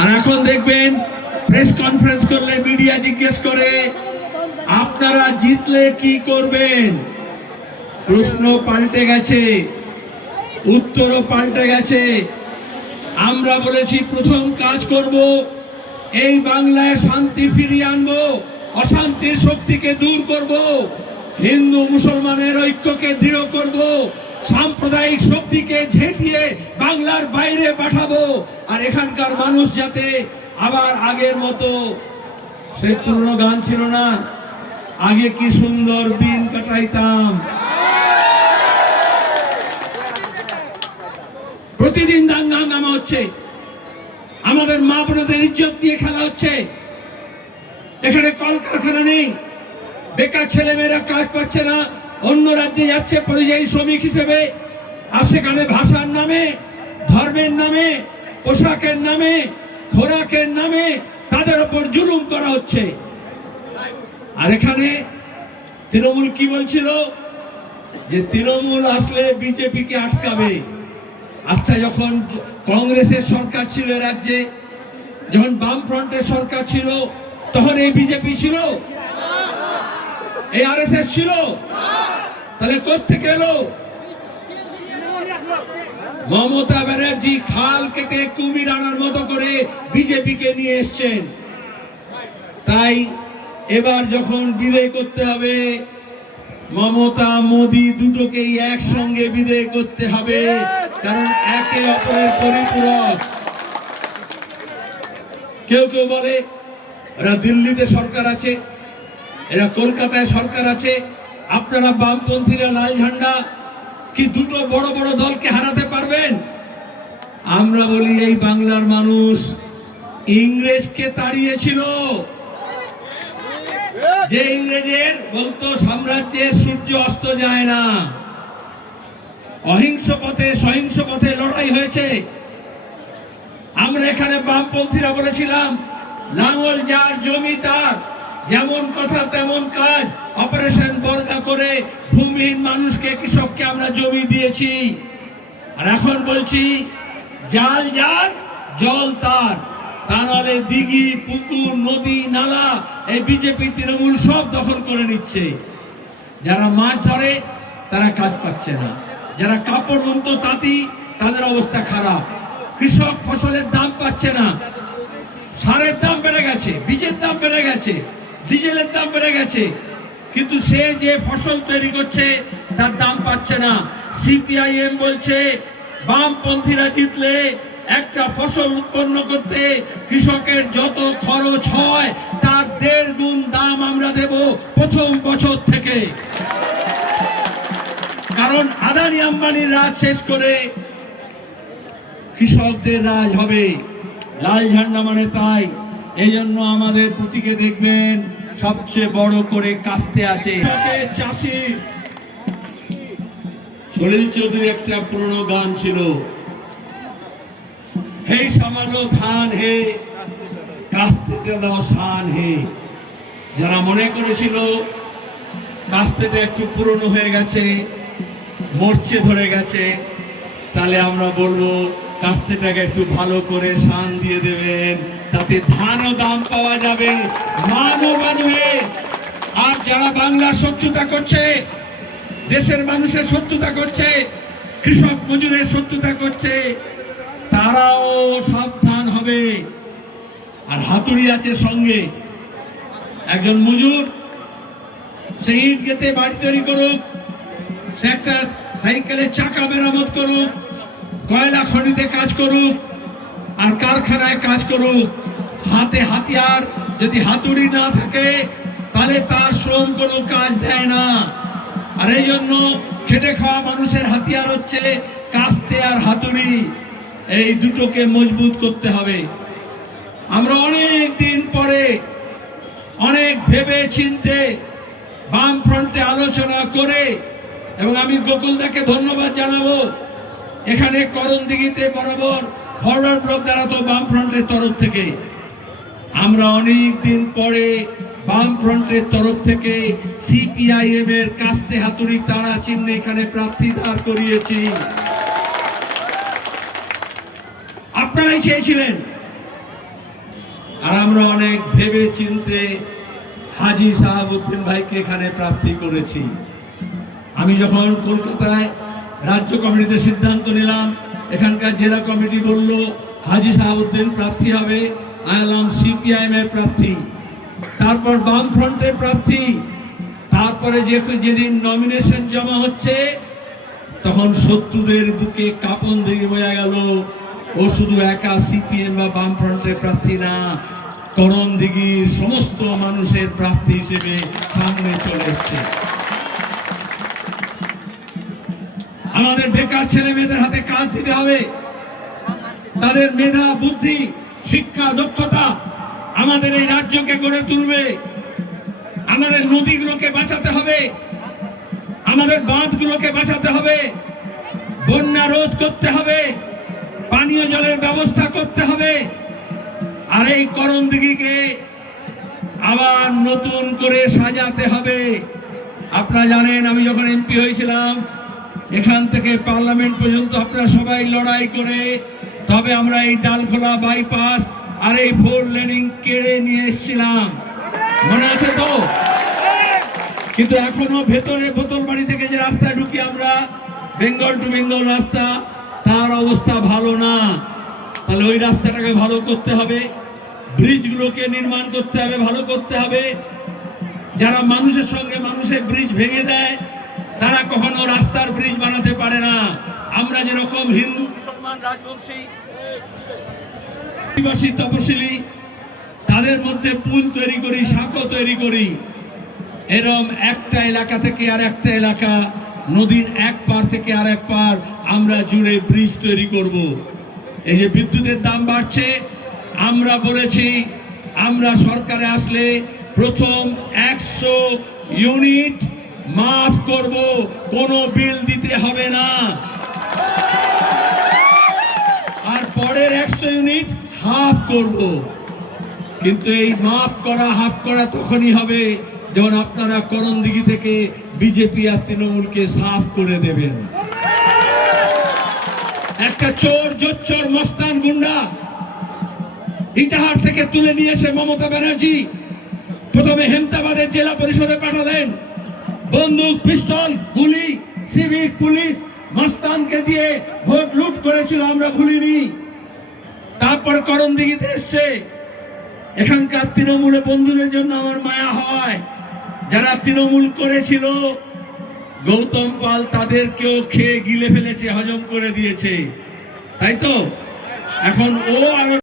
আর এখন দেখবেন press conference করলে মিডিয়া জিজ্ঞেস করে আপনারা জিতলে কি করবেন। প্রশ্ন পাল্টে গেছে, উত্তরও পাল্টে গেছে। আমরা বলেছি প্রথম কাজ করব এই বাংলায় শান্তি ফিরিয়ে আনবো, অশান্তির শক্তিকে দূর করব, হিন্দু মুসলমানের ঐক্যকে দৃঢ় করব, সাম্প্রদায়িক শক্তিকে ঝেঁটিয়ে বাংলার বাইরে পাঠাবো। আর এখানকার মানুষ যাতে আবার আগের মতো, সেই পুরনো গান ছিল না, আগে কি সুন্দর দিন কাটাইতাম, প্রতিদিন দাঙ্গা হচ্ছে, আমাদের মা বোনদের ইজ্জত দিয়ে খেলা হচ্ছে। এখানে কলকারখানা নেই, বেকার ছেলেমেয়েরা কাজ পাচ্ছে না, অন্য রাজ্যে যাচ্ছে পরিযায়ী শ্রমিক হিসেবে। আর সেখানে ভাষার নামে, ধর্মের নামে, পোশাকের নামে, খোরাকের নামে তাদের উপর জুলুম করা হচ্ছে। আর এখানে তৃণমূল কি বলছিল যে তৃণমূল আসলে বিজেপিকে আটকাবে। আচ্ছা, যখন কংগ্রেসের সরকার ছিল রাজ্যে, যখন বামফ্রন্টের সরকার ছিল, তখন এই বিজেপি ছিল, এই আরএসএস ছিল, তাহলে কোত্থেকে এলো? মমতা ব্যানার্জি খাল কেটে কুমির আনার মতো করে বিজেপিকে নিয়ে এসছেন। তাই এবার যখন বিদায় করতে হবে, মমতা মোদি দুটোকেই একসঙ্গে বিদায় করতে হবে, কারণ একে অপরের পরিপূরক। কেউ কেউ বলে এরা দিল্লিতে সরকার আছে, এরা কলকাতায় সরকার আছে, আপনারা বামপন্থীরা লাল ঝান্ডা কি দুটো বড় বড় দলকে হারাতে পারবেন? আমরা বলি এই বাংলার মানুষ ইংরেজকে তাড়িয়েছিল, যে ইংরেজের বলতো সাম্রাজ্যের সূর্য অস্ত যায় না, অহিংস পথে সহিংস পথে লড়াই হয়েছে। আমরা এখানে বামপন্থীরা বলেছিলাম লাঙল যার জমি তার, যেমন কথা তেমন কাজ, অপারেশন বর্গা করে ভূমিহীন মানুষকে, কৃষককে আমরা জমি দিয়েছি। আর এখন বলছি জাল যার জল তার, তা নাহলে দিঘি, পুকুর, নদী, নালা এই বিজেপি তৃণমূল সব দখল করে নিচ্ছে। যারা মাছ ধরে তারা কাজ পাচ্ছে না, যারা কাপড় বুনতো তাঁতি তাদের অবস্থা খারাপ, কৃষক ফসলের দাম পাচ্ছে না, সারের দাম বেড়ে গেছে, বীজের দাম বেড়ে গেছে, ডিজেলের দাম বেড়ে গেছে, কিন্তু সে যে ফসল তৈরি করছে তার দাম পাচ্ছে না। সিপিআইএম বলছে বামপন্থীরা জিতলে একটা ফসল উৎপন্ন করতে কৃষকের যত খরচ হয় তার 1.5 গুণ দাম আমরা দেব প্রথম বছর থেকে। কারণ আদানি আম্বানির রাজ শেষ করে কৃষকদের রাজ হবে। লাল ঝান্ডা মানে তাই। এই জন্য আমাদের প্রতীকে দেখবেন সবচেয়ে বড় করে কাস্তে আছে চাষি। সলিল চৌধুরী একটা পুরনো গান ছিল, হে সামান্য ধান হে কাস্তেটা দাও শান হে। যারা মনে করেছিল কাস্তেটা একটু পুরনো হয়ে গেছে, মরচে ধরে গেছে, তাহলে আমরা বলবো কাস্তেটাকে একটু ভালো করে শান দিয়ে দেবেন, তাতে ধানও দাম পাওয়া যাবে, মানও বাড়বে। আর যারা বাংলার শত্রুতা করছে, দেশের মানুষের শত্রুতা করছে, কৃষক মজুরের শত্রুতা করছে, তারাও সাবধান হবে। আর হাতুড়ি আছে সঙ্গে, একজন মজুর সে ইট গেঁথে বাড়ি তৈরি করুক, সে একটা সাইকেলের চাকা মেরামত করুক, কয়লা খনিতে কাজ করুক, আর কারখানায় কাজ করুক, হাতে হাতিয়ার যদি হাতুড়ি না থাকে তাহলে তার শ্রম কোনো কাজ দেয় না। আর এই জন্য খেটে খাওয়া মানুষের হাতিয়ার হচ্ছে কাস্তে আর হাতুড়ি, এই দুটোকে মজবুত করতে হবে। আমরা অনেক দিন পরে অনেক ভেবে চিন্তে বাম ফ্রন্টে আলোচনা করে, এবং আমি গোকুলদাকে ধন্যবাদ জানাবো, এখানে করণদিঘিতে বরাবর ফরওয়ার্ড ব্লক দ্বারা তো বাম ফ্রন্টের তরফ থেকে আমরা অনেক দিন পরে বাম ফ্রন্টের তরফ থেকে সিপিআইএম এর কাস্তে হাতুড়ি তারা চিহ্নে এখানে প্রার্থী দাঁড় করিয়েছি। আপনারাই চেয়েছিলেন আর আমরা অনেক ভেবে চিনতে হাজী শাহাবুদ্দিন ভাইকে এখানে প্রার্থী করেছি। আমি যখন কলকাতায় রাজ্য কমিটিতে সিদ্ধান্ত নিলাম, এখানকার জেলা কমিটি বলল হাজী শাহাবুদ্দিন প্রার্থী হবে, আলাম সিপিআইএম এর প্রার্থী, তারপর বাম ফ্রন্টের প্রার্থী, তারপরে যেদিন নমিনেশন জমা হচ্ছে তখন শত্রুদের বুকে কাঁপন দিয়ে বোঝা গেল ও শুধু একা সিপিএম বা বাম ফ্রন্টের প্রার্থী না, করণদিঘির সমস্ত মানুষের প্রার্থী হিসেবে সামনে চলে এসছে। আমাদের বেকার ছেলে মেয়েদের হাতে কাজ দিতে হবে, তাদের মেধা বুদ্ধি শিক্ষা দক্ষতা আমাদের এই রাজ্যকে গড়ে তুলবে। আমাদের নদীগুলোকে বাঁচাতে হবে, আমাদের বাঁধগুলোকে বাঁচাতে হবে, বন্যা রোধ করতে হবে, পানীয় জলের ব্যবস্থা করতে হবে। আর এই করণদিঘিকে আবার নতুন করে সাজাতে হবে। আপনারা জানেন আমি যখন এমপি হয়েছিলাম এখান থেকে পার্লামেন্ট পর্যন্ত আপনারা সবাই লড়াই করে তবে আমরা এই ডালখোলা বাইপাস আর এই 4 লেনিং কেড়ে নিয়ে এসেছিলাম, মনে আছে তো? কিন্তু এখনো ভেতরে বোতলবাড়ি থেকে যে রাস্তায় ঢুকি আমরা বেঙ্গল টু বেঙ্গল রাস্তা, তার অবস্থা ভালো না। তাহলে ওই রাস্তাটাকে ভালো করতে হবে, ব্রিজগুলোকে নির্মাণ করতে হবে, ভালো করতে হবে। যারা মানুষের সঙ্গে মানুষের ব্রিজ ভেঙে দেয় তারা কখনো রাস্তার ব্রিজ বানাতে পারে না। আমরা যেরকম হিন্দু মুসলমান রাজবংশী আদিবাসী তপশিলি তাদের মধ্যে পুল তৈরি করি, সাঁকো তৈরি করি, এরকম একটা এলাকা থেকে আর একটা এলাকা, নদীর এক পার থেকে আর এক পার আমরা জুড়ে ব্রিজ তৈরি করব। এই যে বিদ্যুতের দাম বাড়ছে, আমরা বলেছি আমরা সরকারে আসলে প্রথম 100 ইউনিট মাফ করব, কোনো বিল দিতে হবে না। আর পরের 100 ইউনিট হাফ করব। কিন্তু এই মাফ করা হাফ করা তখনই হবে যখন আপনারা করণদিঘি থেকে বিজেপি আর তৃণমূলকে সাফ করে দেবেন। একটা চোর জোচ্চোর মস্তান গুন্ডা ইটাহার থেকে তুলে নিয়ে এসে মমতা ব্যানার্জি প্রথমে হেমতাবাদের জেলা পরিষদে পাঠালেন, বন্দুক পিস্তল গুলি সিভিক পুলিশ মস্তানকে দিয়ে ভোট লুট করেছিল, আমরা ভুলিনি। তারপর করণদিঘিতে এসছে। এখানকার তৃণমূলের বন্ধুদের জন্য আমার মায়া হয়, যারা তৃণমূল করেছিল গৌতম পাল তাদেরকেও খেয়ে গিলে ফেলেছে, হজম করে দিয়েছে, তাই তো? এখন ও আরো